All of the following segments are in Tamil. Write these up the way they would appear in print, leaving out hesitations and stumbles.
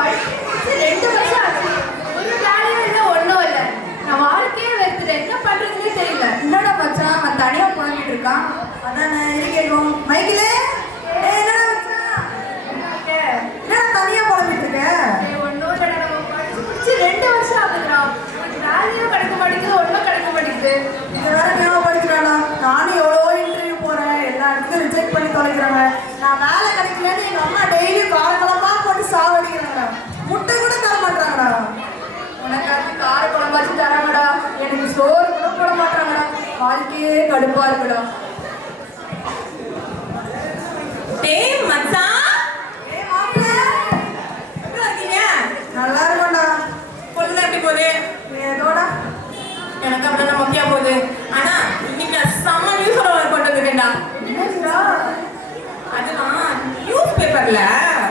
படிச்சு 2 வருஷம் ஆச்சு. ஒரு வேலையும் இல்லை, ஒன்றும் இல்லை. நான் வாழ்க்கையே வெறுத்துட்டேன். என்ன பண்றதுன்னே தெரியல. என்னடா மச்சான் அவன் தனியா புலம்பிட்டு இருக்கான்? அதானே இருக்கேன். மைக்கிலே என்னடா மச்சான் என்னடா தனியா புலம்பிட்டு இருக்க? ஒன்றும் இல்லை. நம்ம படிச்சு 2 வருஷம் ஆகுதுடா. வேலையும் கிடைக்க மாட்டேங்குது, ஒன்றும் கிடைக்க மாட்டேங்குது. இந்த வேற ஞாபகம் படிக்கிறானா? நானும் எவ்வளோ இன்டர்வியூ போறேன், எல்லா இடத்துக்கும் ரிஜெக்ட் பண்ணி தொலைக்கிறாங்க. நான் வேலை கிடைக்கலன்னு எங்க அம்மா டெய்லி காரக்குழம்பா போட்டு சாவடிக்கிறாங்கடா. முட்டை கூட தர மாட்டாங்கடா. உனக்காச்சும் கார குழம்பாச்சும் தராங்கடா, எனக்கு சோறு கூட போட மாட்டாங்கடா. வாழ்க்கையே கடுப்பா இருக்குடா. டேய் மச்சான், நல்லா இருக்கும்டா. பொண்ணு எப்படி போகுது? ஏதோடா எனக்கு அப்படின்னா மொக்கையா போகுது. ஆனா இன்னைக்கு நான் செம்ம நியூஸ் கொண்டு வந்துட்டேன்டா. அதுதான் நியூஸ் பேப்பர்ல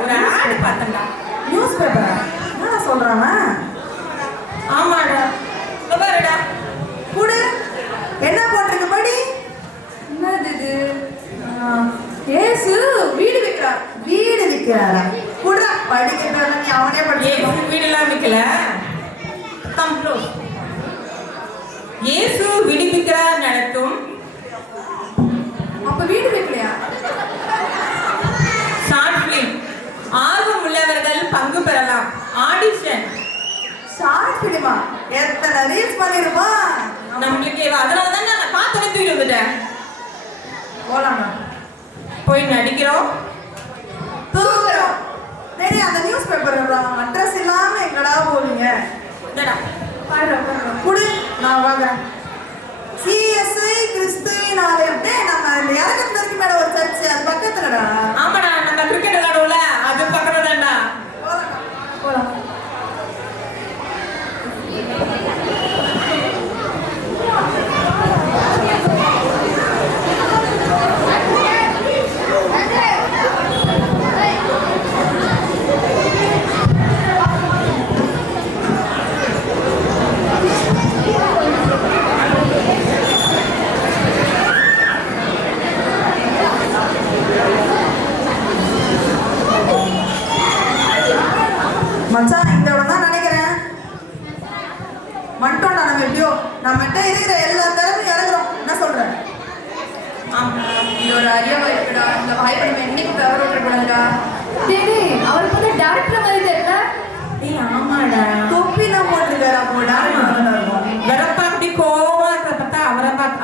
ஒரு ஆடு பார்த்தேன்டா. நியூஸ் பேப்பரா? என்ன சொல்றாங்க? ஆமாடா, பாருடா. கூட என்ன போட்டிருக்கு படி? என்னது இது? ஏசு வீடு விற்கிறார். வீடு விற்கிறாரா? கூட படிக்கிறாங்க. நீ அவனே படிச்சு வீடெல்லாம் விற்கல. இயேசு விடுவிக்கிறார் நடத்தும் அப்ப வீடு விற்கலையா? Short film. ஆர்வம் உள்ளவர்கள் பங்கு பெறலாம். ஆடிஷன். ஷார்ட் பிலிமா? எத்தனை ரீல்ஸ் பண்ணிருப்பா நம்மளுக்கு. அதனால தான் நான் பார்த்தோன்னே தூக்கி வந்துட்டேன். போலாமா? போய் நடிக்கிறோம், தூக்குறோம். டேய் அந்த நியூஸ் பேப்பர் அட்ரஸ் இல்லாம எங்கடா போவீங்க? இந்தடா. குடு நான் வாங்குறேன். சிஎஸ்ஐ கிறிஸ்துவின் ஆலயம். டேய் நம்ம இந்த இறக்கத்துல மேல ஒரு சர்ச், அது பக்கத்துலடா. ஆமாடா, நம்ம கிரிக்கெட் விளையாடுவோம்ல, அது பக்கத்துல தான்டா. போலாம். மச்சான் இந்த இடம் தான் நினைக்கிறேன். மட்டும்டா நம்ம எப்படியோ நம்மகிட்ட இருக்கிற எல்லா திறமையும் இறங்குறோம். என்ன சொல்ற? இது ஒரு அரிய வாய்ப்புடா. இந்த வாய்ப்பை நம்ம என்னைக்கு தவற விட்டுறக்கூடாதுடா. டேய் அவருக்கு வந்து டேரக்டர் மாதிரி தெரியல. ஏய் ஆமாடா, தொப்பி தான் போட்டிருக்காரு. அப்போ டேரக்டர் இருக்கும். வரப்பா அப்படி கோவமா இருக்கிற பார்த்தா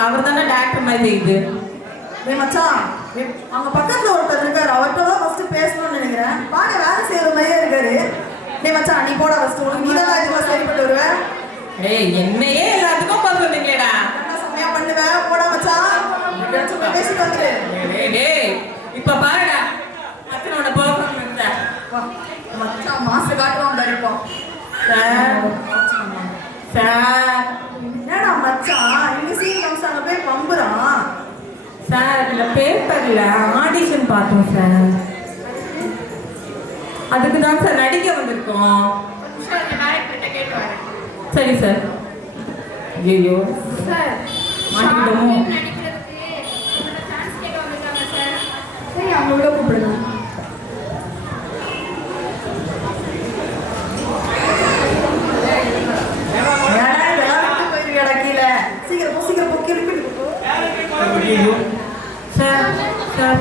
அவர் தானே டேரக்டர் மாதிரி தெரியுது. டேய் மச்சான், அங்க பக்கத்துல ஒருத்தர் இருக்காரு. அவர்கிட்ட தான் ஃபர்ஸ்ட் பேசணும்னு நினைக்கிறேன். பாக்க வேலை செய்யற மாதிரியே இருக்காரு. டேய் மச்சான், நீ போடா ஃபர்ஸ்ட். உனக்கு நீதான் இதுக்கு சரிப்பட்டு வருவ. ஏய் என்னையே எல்லாத்துக்கும் பார்த்து சொன்னீங்கடா. என்ன சமையா பண்ணுவ? போடா மச்சான், பேசிட்டு வந்துரு. டேய் இப்ப பாருடா, அத்தனோட பர்ஃபார்மன்ஸ். மச்சான் மாசு காட்டுவான் பாருப்போம். சார் சார் என்னடா மச்சான் இங்க சீன் கம்சாங்க போய் பம்புறான். சார் இந்த பேப்பர்ல ஆடிஷன் பார்த்தோம் சார். அதுக்கு தான் சார் நடிக்க வந்திருக்கோம். சரி சார். ஐயோ சார் மாட்டிக்கிட்டோமோ? நடிக்கிறதுக்கு சான்ஸ் கேட்க வந்திருக்காங்க சார். சரி அவங்க உள்ள கூப்பிடுங்க. சார் சார்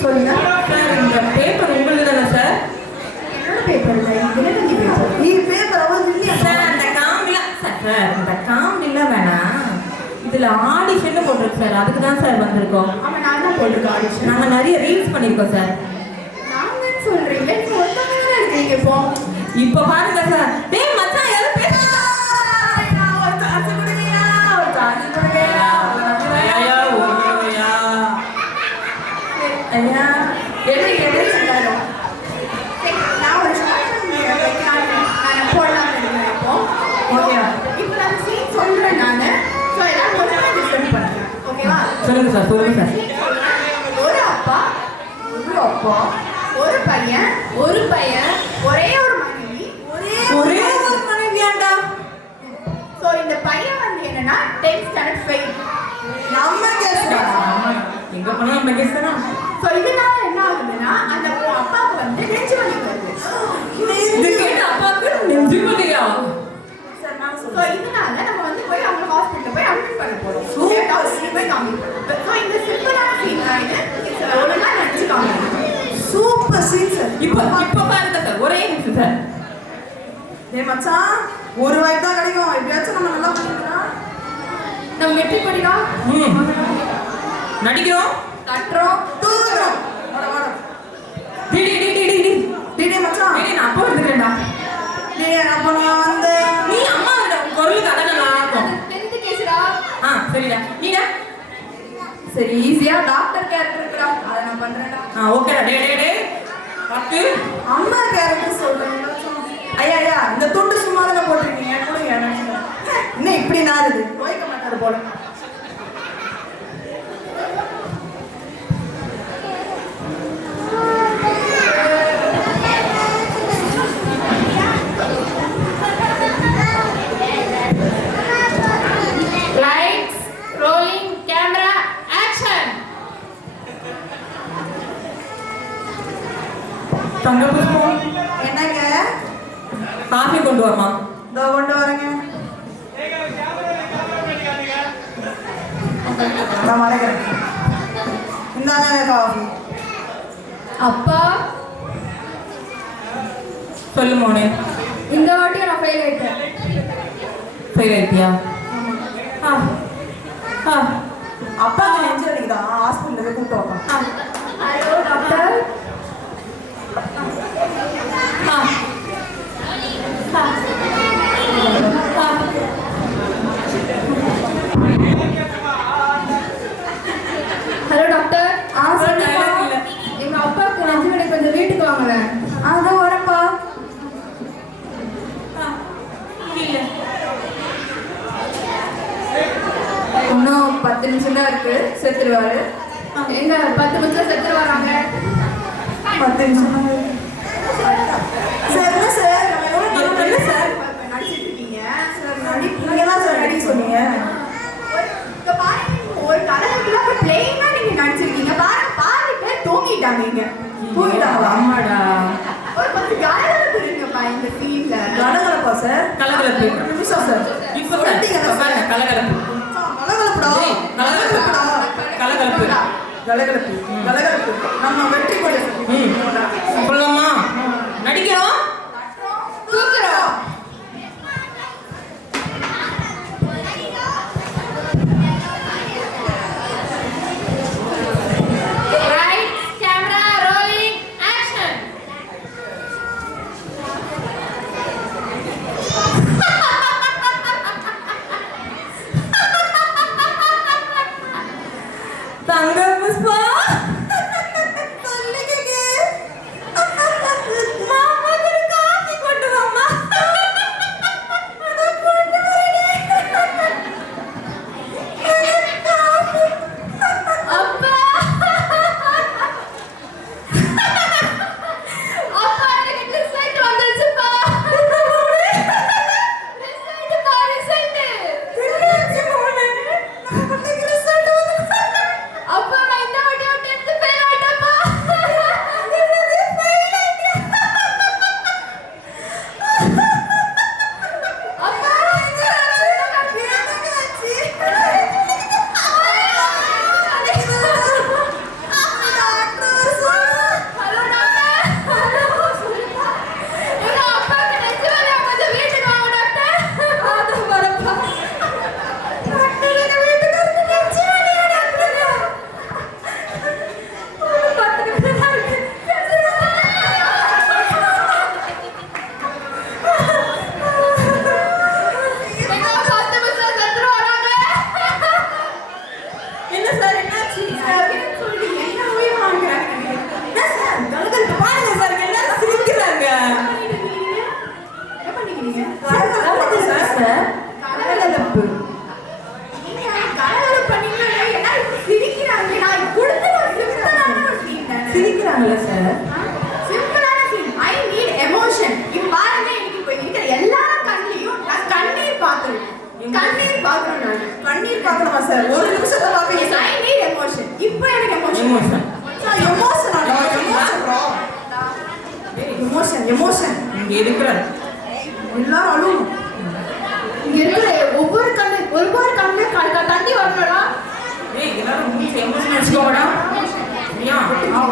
சொல்லுங்க சார், இந்த பேப்பர் உங்களுக்கு தானே சார்? என்னோட பேப்பர் நீ பேப்பர் அவ்வளவு இல்லையா சார் அந்த காம்பிலாம் சார் இந்த காம்பிலாம் வேணாம், இதுல ஆடிஷன் போட்டிருக்கு சார். அதுக்கு தான் சார் வந்திருக்கோம். ஆமா நான் தான் போட்டிருக்கேன் ஆடிஷன். நாங்க நிறைய ரீல்ஸ் பண்ணிருக்கோம் சார். நாங்க சொல்றீங்க, நீங்க ஒருத்தவங்க தானே இருக்கீங்க இப்போ. இப்ப பாருங்க சார். டேய் மச்சான் யாரும் பேசுறா? ஒரு சான்ஸ் கொடுங்கயா, ஒரு சான்ஸ் கொடுங்கயா. ஐயா ஓய்யா ஐயா எது எது சொல்றாரோ நான் ஒரு ஷார்ட் நான் போடலாம்னு நினைக்கிறேன் இப்போ. ஓகே இப்போ நான் சீன் சொல்றேன் நான். ஸோ எல்லாரும் ஒரு டிஸ்கஸ் பண்ணுங்க. ஓகேவா? சொல்லுங்க சார், சொல்லுங்க சார். ஒரு அப்பா, ஒரு பையன், ஒரே ஒரு மனைவி, ஒரே ஒரு மனைவியாண்டா. ஸோ இந்த பையன் வந்து என்னன்னா 10th ஸ்டாண்டர்ட் ஃபெயில். நம்ம கேஸ்டா எங்க போனா நம்ம கேஸ்டா. ஸோ இதனால என்ன ஆகுதுன்னா அந்த அப்பாவுக்கு வந்து நெஞ்சு வலி வருது. உட்காருங்க சார், ஒரே நிமிஷம் சார். டேய் மச்சான், ஒரு வாய்ப்பு தான் கிடைக்கும். எப்படியாச்சும் நம்ம நல்லா பண்ணிக்கலாம். நம்ம வெற்றி படிடா. நடிக்கிறோம், கட்டுறோம், தூக்குறோம். வர வர. டி டி டி டி டி டி. டேய் மச்சான். டேய், நான் அப்பா வந்துக்கிறேன்டா. டேய் அப்ப நான் வந்து நீ அம்மா விட குரலுக்கு அதான் நல்லா இருக்கும். 10th கேஸ்டா. சரிடா. நீடா? சரி, ஈஸியா டாக்டர் கேரக்டர் இருக்குடா. அதை நான் பண்றேன்டா. ஓகேடா. டே டே டே. பத்து. அம்மா கேரக்டர் சொல்றேன். ஐயா ஐயா, இந்த துண்டு சும்மா தானே போட்டிருக்கீங்க. கொடுங்க எனக்கு. என்ன இப்படி நாருது? போய்க்க மாட்டாரு போல. Lights, rolling, camera, action. தங்க புஷ்பம், என்னங்க? காஃபி கொண்டு வரமா? இதோ கொண்டு வரேங்க. நான் மறைக்கிறேன். இந்தாங்க காஃபி. அப்பா, சொல்லு மோனே. இந்த வாட்டியும் நான் ஃபெயில் ஆயிட்டேன். ஃபெயில் ஆயிட்டியா? அப்பாக்கு நெஞ்சு அடிக்குதான். ஹாஸ்பிட்டலுக்கு போய் கூப்பிட்டு வாப்பா. Hello doctor. Hello doctor. சொல்லுப்பா. எங்க அப்பாவுக்கு நெஞ்சு வலி, கொஞ்சம் வீட்டுக்கு வாங்களேன். அதோ வரப்பா. இன்னும் 10 நிமிஷம் தான் இருக்கு, செத்துருவாரு. எங்க 10 நிமிஷம் செத்துரு வராங்க. 10 நிமிஷம் தான் இருக்கு. சார் என்ன சார்? நம்ம எவ்வளவு நேரம் என்ன சார் நடிச்சிட்டு இருக்கீங்க? நீங்க தான் சார் நடிக்க சொன்னீங்க. இங்க பாருங்க, ஒரு கலருக்குள்ள பிளெயினா நீங்க நடிச்சிருக்கீங்க. பாருங்க, பாதி பேர் தூங்கிட்டாங்க இங்க. தூங்கிட்டாங்களா? அம்மாடா. ஒரு 10 கலருக்கு இருக்குப்பா இந்த சீன்ல. கலகலப்பா சார்? கலகலப்பு. ஒரு நிமிஷம் சார். இப்ப பாருங்க, கலகலப்பு. கலகலப்புடா. கலகலப்பு. கலகலப்பு. கலகலப்பு. கலகலப்பு. நம்ம வெற்றி கொடி. சொல்லலாமா? நடிக்கிறோம், தூக்குறோம். Lights, camera, rolling, action. தங்க புஷ்பா. மாமா ஒரு காஃபி கொண்டு வாமா. அப்பா, அப்பா எனக்கு ரிசல்ட் வந்துருச்சுப்பா. ரிசல்ட் பா, ரிசல்ட். அப்பா, நான் இந்த வாட்டியும் 10th ஃபெயில் ஆயிட்டேன்ப்பா. அப்பா, ஹலோ டாக்டர். ஹலோ, சொல்லுப்பா. எங்க அப்பாவுக்கு நெஞ்சு வலி, கொஞ்சம் வீட்டுக்கு வாங்க டாக்டர். அதான் வரப்பா. டாக்டர், எங்க வீட்டுக்காரருக்கு நெஞ்சு வலியா டாக்டர்? ஒரு 10 நிமிஷம் தான் இருக்கு. எங்க 10 நிமிஷம் செத்துரு வராங்க. என்ன சார், என்னாச்சு? சொல்லி என்ன உயிர் வாங்குறாங்க? என்ன சார், கலகலப்பு பாருங்க சார், எல்லாரும் சிரிக்கிறாங்க. என்ன பண்ணிக்கிறீங்க? கலகலப்பு சார். கலகலப்பு. நீங்க கலகலப்பு பண்ணீங்கன்னா என்ன இப்படி சிரிக்கிறாங்க? நான் கொடுத்தது ஒரு சிம்பிளான ஒரு scene தானே. சிரிக்கிறாங்களா சார்? சிம்பிளான scene. I need emotion. இப்ப பாருங்க, எனக்கு இப்ப இருக்கிற எல்லா கண்ணிலையும் நான் கண்ணீர் பார்க்கிறேன். கண்ணீர் பார்க்கிறேன் நான். கண்ணீர் பார்க்கணுமா சார்? ஒரு நிமிஷத்தை பார்ப்பீங்க Yes, sir. I need emotion. இப்ப எனக்கு emotion. எமோஷன். எமோஷன். இங்க இருக்கிற எல்லாரும் அழுவும். இங்க இருக்கிற ஒவ்வொரு கண்ணுல தண்ணி வரணும்டா. ஏய், எல்லாரும் எமோஷன் வச்சுக்கோங்கடா. சரியா?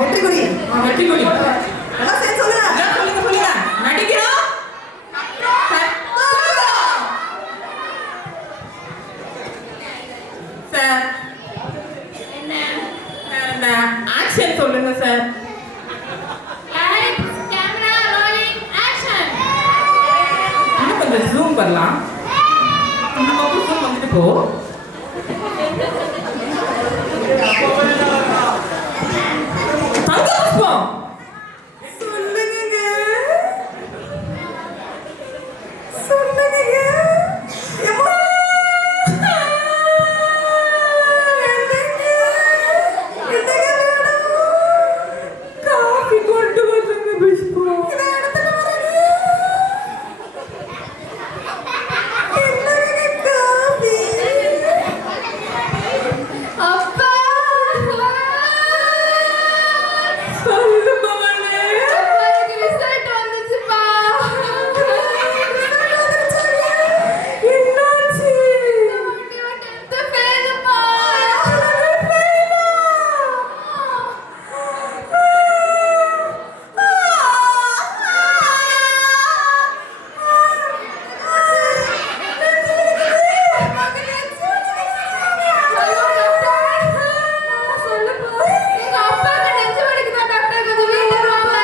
வெற்றி கொடி. வெற்றி கொடி. எல்லாம் சேர்த்து சொல்லுங்க. எல்லாம் சொல்லுங்க கொஞ்சம் ஜூம் பண்ணலாம். இந்த பக்கம் ஜூம் வந்துட்டு போ. தங்க புஷ்பம் சொல்லுங்க சொல்லுங்க எம்மா. என்னங்க வேணும்? காஃபி கொண்டு வந்துங்க புஷ்பம். இதை எடுத்துட்டு வரேங்க. என்னங்க காபி? அப்பா சொல்லு மகனே. எனக்கு ரிசல்ட் வந்துச்சுப்பா. என்னாச்சு? நான் 10th ஃபெயிலுப்பா. சொல்லுப்பா. எங்க அப்பாக்கு நெஞ்சு வலிக்குதா டாக்டர், கொஞ்சம் வீட்டுக்கு வாங்க.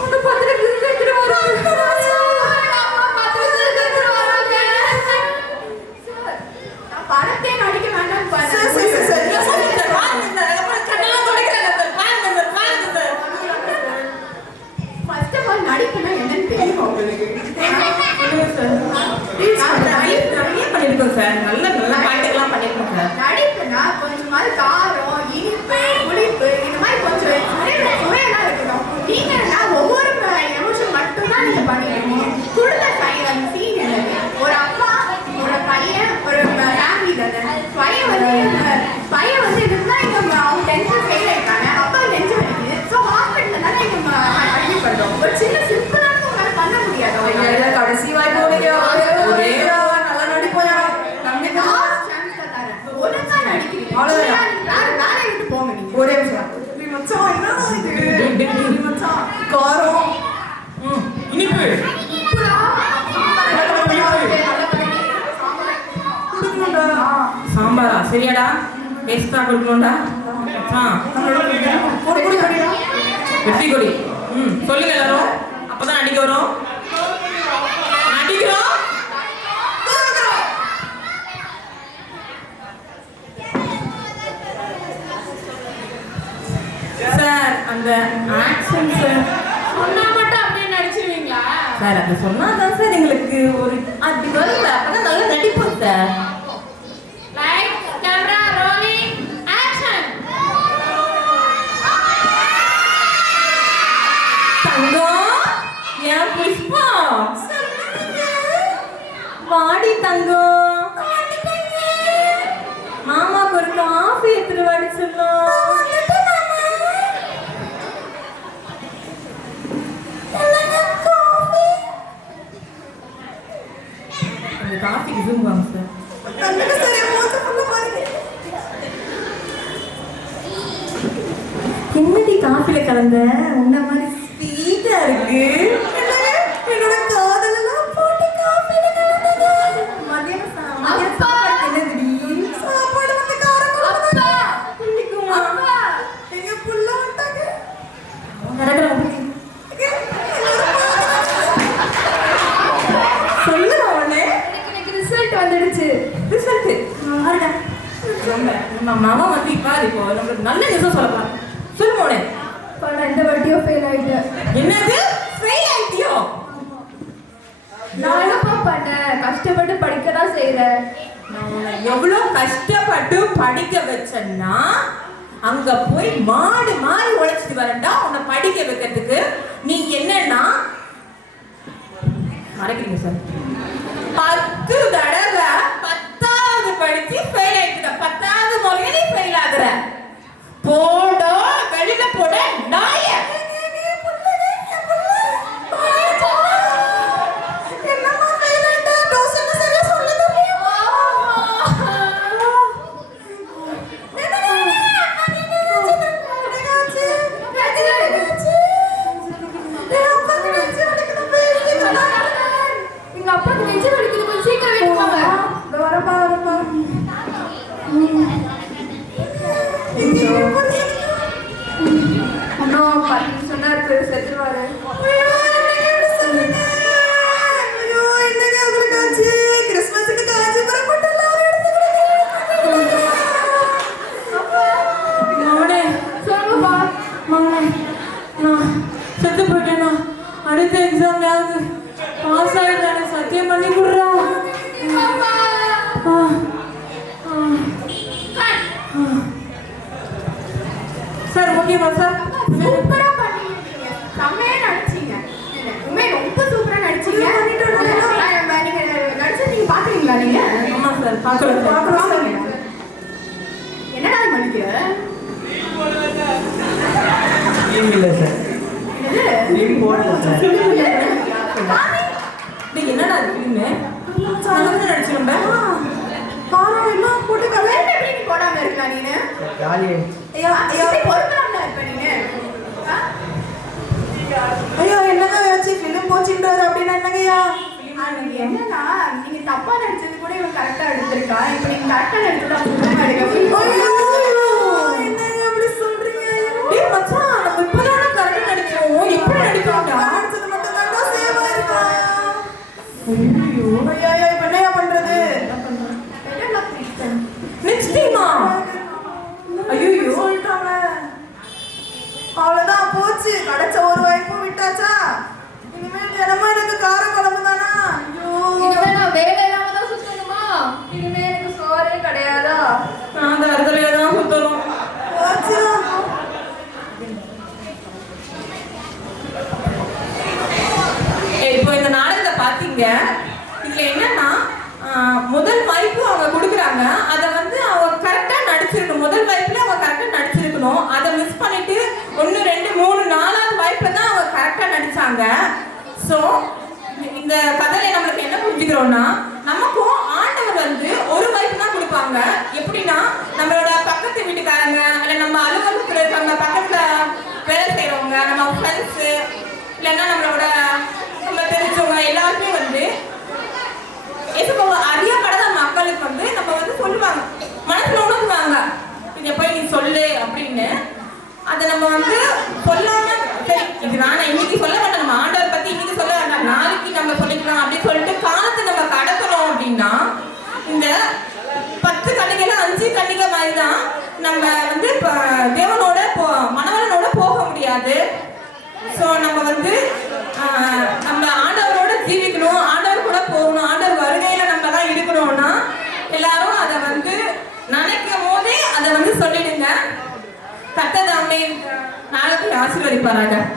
உன்னை பார்த்துட்டு ரிசல்ட் எடுத்துட்டு வராங்க. அம்மா பார்த்துட்டு ரிசல்ட் எடுத்துட்டு வராங்க. சார், நான் படத்தே நடிக்க வேண்டாம்னு சரி, சரி, சரி, சரி. ஃபர்ஸ்ட் ஆஃப் ஆல் நடிப்புனா என்னன்னு தெரியுமா உங்களுக்கு? பண்ணிருக்கோம் சார். நல்ல நல்ல பாட்டுக்கெல்லாம் பண்ணிருக்கோம் சார். நடிப்புனா கொஞ்சமாவது காரம், இனிப்பு, புளிப்பு இந்த மாதிரி கொஞ்சம் சுவையெல்லாம் இருக்கணும். நீங்க என்ன ஒவ்வொரு எமோஷன் மட்டும்தான் நீங்க பண்ணிருக்கீங்க. கொடுத்த கையில் அந்த சீன் என்னது? ஒரு அப்பா, ஒரு பையன், ஒரு ஃபேமிலி தானே. பையன் வந்து இதுதான் எங்க அவங்க 10th ஃபெயில் ஆயிட்டாங்க. அப்பா நெஞ்சு வலிக்குது. ஸோ ஹாஸ்பிட்டலில் தானே எங்க அட்மிட் பண்ணுறோம். ஒரு சின்ன சிம்பிளான உங்களால பண்ண முடியாது. ஐயா, கடைசி வாய்ப்பு உனக்கு. ஒரே நல்லா நடிப்போயா. நம்பிக்கை. லாஸ்ட் சான்ஸ் தரேன். ஒழுங்கா நடிக்கிறீங்க. அவ்வளவுதான். வேலையை விட்டு போங்க நீங்க. ஒரே நிமிஷம். நீ மச்சான், என்னடா இது? நீ மச்சான், காரம். இனிப்பு உப்புடா. கொடுக்கணும்டா. சாம்பாரா? சரியாடா, எக்ஸ்ட்ரா கொடுக்கணும்டா. கொடு, கொடு, கொடியா. வெற்றி கொடி. சொல்லுங்க எல்லாரும். அப்பதான் அடிக்க வரும். அடிக்கிறோம். சார் அந்த ஆக்ஷன் சார். சொன்னா மட்டும் அப்படியே நடிச்சிருவீங்களா? சார் அது சொன்னாதான் சார் எங்களுக்கு ஒரு அது வரல. அப்பதான் நல்லா நடிப்போம் sir. Light camera rolling action. தங்கம், என் புஷ்பம், வாடி தங்கம். மாமாக்கு ஒரு காஃபி எடுத்துட்டு வாடி சொல்லும். அந்த காஃபிக்கு ஜூம் வாங்க சார். கண்ணுக்கு சரியா மோசம் பண்ண பாருங்க. என்னடி காஃபில கலந்த? உன்ன மாதிரி ஸ்வீட்டா இருக்கு. என்னோட காதலெல்லாம் போட்டு காப்பில கலந்தது. மதியம் அப்பா. என்னதுடி? சாப்பாடு வந்து காரம் அப்பா. பிடிக்குமா? அப்பா. எங்க புள்ள வந்துட்டாங்க. நடக்கிற சொல்லு அவனே. எனக்கு ரிசல்ட் வந்துடுச்சு. ரிசல்ட் பாருடா. நம்ம மாமா வந்து இப்போ நம்மளுக்கு நல்ல நியூஸ் சொல்லலாம். சொல்லு மோனே. அப்பா, நான் இந்த வாட்டியோ ஃபெயில் ஆயிட்டேன். என்னது? ஃபெயில் ஆயிட்டியோ? நான் என்னப்பா பண்ணேன்? கஷ்டப்பட்டு படிக்க தான் செய்றேன். நான் உன்னை எவ்வளோ கஷ்டப்பட்டு படிக்க வச்சேன்னா அங்க போய் மாடு மாதிரி உழைச்சிட்டு வரேன்டா உன்னை படிக்க வைக்கிறதுக்கு. நீ என்னன்னா மறைக்கிறீங்க சார். 10 தடவை 10வது படிச்சு ஃபெயில் ஆயிட்டு 10வது முறையில நீ ஃபெயில் ஆகுற. போடா வெளியில போட நாய. என்னம்மா ஃபெயில் ஆயிட்ட? டோஸ் என்ன சரியா சொல்ல தெரியுமா? எங்க அப்பாக்கு நெஞ்சு வலிக்குது, கொஞ்சம் சீக்கிரம் வீட்டுக்கு வாங்க. வரப்பா வரப்பா. அப்பா எடுத்துருவாரு. ஐயோ, என்னங்க இப்படி சொல்றீங்க? ஐயோ, என்னங்க உங்களுக்கு ஆச்சு? கிறிஸ்மஸுக்கு காஞ்சிபுரம் பட்டெல்லாம் அவர் எடுத்து கொடுக்குறாரு. மகனே சொல்லுப்பா. மகனே நான் செத்து போயிட்டேனா? அடுத்த எக்ஸாம்லயாவது பாஸ் ஆகிடுறேன், சத்தியம் பண்ணி கொடுறா. பாப்பா. ஆ, ஆ, ஆ. சார் ஓகேவா சார்? சூப்பரா பண்ணிருக்கீங்க. செம்மையா நடிச்சீங்க. உண்மையா ரொம்ப சூப்பரா நடிச்சீங்க. நீங்க நடிச்சது நீங்க பாக்குறீங்களா நீங்க? ஆமாம் சார் பார்க்குறேன் சார். பாக்குறீங்க. என்னடா பண்ணிக்கிற? இல்லை சார். என்னது? லீவ் போடல சார். இது என்னடா இருக்குன்னு நல்லா நடிச்சிருப்பேன். காரம் எல்லாம் போட்டு கல்யாணம் எப்படி நீ போடாம இருக்கலாம் நீனு? ஜாலியே. ஐயோ ஐயோ எப்படி பொறுக்காம இருப்ப நீனு? ஆ? ஐயோ, என்னங்க ஆச்சு? ஃபிலிம் போச்சுன்றாரு அப்படின்னா என்னங்கய்யா? அது என்னன்னா நீங்க தப்பா நடிச்சது கூட இவன் கரெக்டா எடுத்திருக்கா. இப்ப நீங்க கரெக்டா நடிச்சதா சுத்தமா எடுக்க. ஐயோ, என்னங்க இப்படி சொல்றீங்க? டேய் மச்சான், நம்ம இப்பதானே கரெக்டா நடிச்சோம். எப்படி நடிக்கிறோம்டா? அடுத்தது மட்டும் தான்டா சேவா இருக்கா. ஐயோ, ஐயோ, இப்ப என்னையா பண்றது? நெக்ஸ்ட் டைமா? ஐயோ சொல்லிட்டாங்க. அவ்வளவுதான் போச்சு. கிடைச்ச ஒரு வாய்ப்பும் விட்டாச்சா? இனிமேல் தினமும் எனக்கு கார குழம்பு தானா? ஐயோ, இனிமே நான் வேலை இல்லாம தான் சுத்தணுமா? இனிமே எனக்கு சோறே கிடையாதா? நான் அந்த இடத்துல தான் சுத்தணும். போச்சு. இப்போ இந்த நாடகத்தை பார்த்தீங்க. இதுல என்னன்னா முதல் வாய்ப்பு அவங்க கொடுக்குறாங்க. அதை வந்து அவங்க கரெக்டா நடிச்சிருக்கணும். முதல் வாய்ப்புல அவங்க கரெக்டா நடிச்சிருக்கணும். அதை மிஸ் பண்ணிட்டு 1 2 3 4வது வாய்ப்புல தான் அவங்க கரெக்டா நடிச்சாங்க. ஸோ இந்த கதையில நம்மளுக்கு என்ன புரிஞ்சுக்கிறோம்னா, நமக்கும் ஆண்டவர் வந்து ஒரு வாய்ப்பு தான் கொடுப்பாங்க. எப்படின்னா நம்மளோட பக்கத்து வீட்டுக்காரங்க, இல்லை நம்ம அலுவலகத்தில் இருக்கவங்க, பக்கத்துல வேலை செய்யறவங்க, நம்ம ஃப்ரெண்ட்ஸு, இல்லைன்னா நம்மளோட நம்ம தெரிஞ்சவங்க எல்லாருமே வந்து எதுக்கு அறியப்படாத மக்களுக்கு வந்து நம்ம வந்து சொல்லுவாங்க, மனசுல உணர்வாங்க, இதை போய் நீ சொல்லு அப்படின்னு. அதை நம்ம வந்து சொல்லாம சரி இது நான் இன்னைக்கு சொல்ல வேண்டாம், நம்ம ஆண்டவர் பத்தி இன்னைக்கு சொல்ல வேண்டாம், நாளைக்கு நம்ம சொல்லிக்கலாம் அப்படின்னு சொல்லிட்டு காலத்தை நம்ம கடத்தணும் அப்படின்னா இந்த 10 கன்னிகைல 5 கன்னிகை மாதிரி தான் நம்ம வந்து தேவனோட மணவளனோட போக முடியாது. ஸோ நம்ம வந்து நம்ம ஆண்டவரோட ஜீவிக்கணும், ஆண்டவர் கூட போகணும், ஆண்டவர் வருகையில நம்ம தான் இருக்கணும்னா எல்லாரும் அதை வந்து நினைக்கும் போதே அதை வந்து சொல்லிடுங்க. கர்த்தர் தாமே நாளைக்கு ஆசீர்வதிப்பாராக.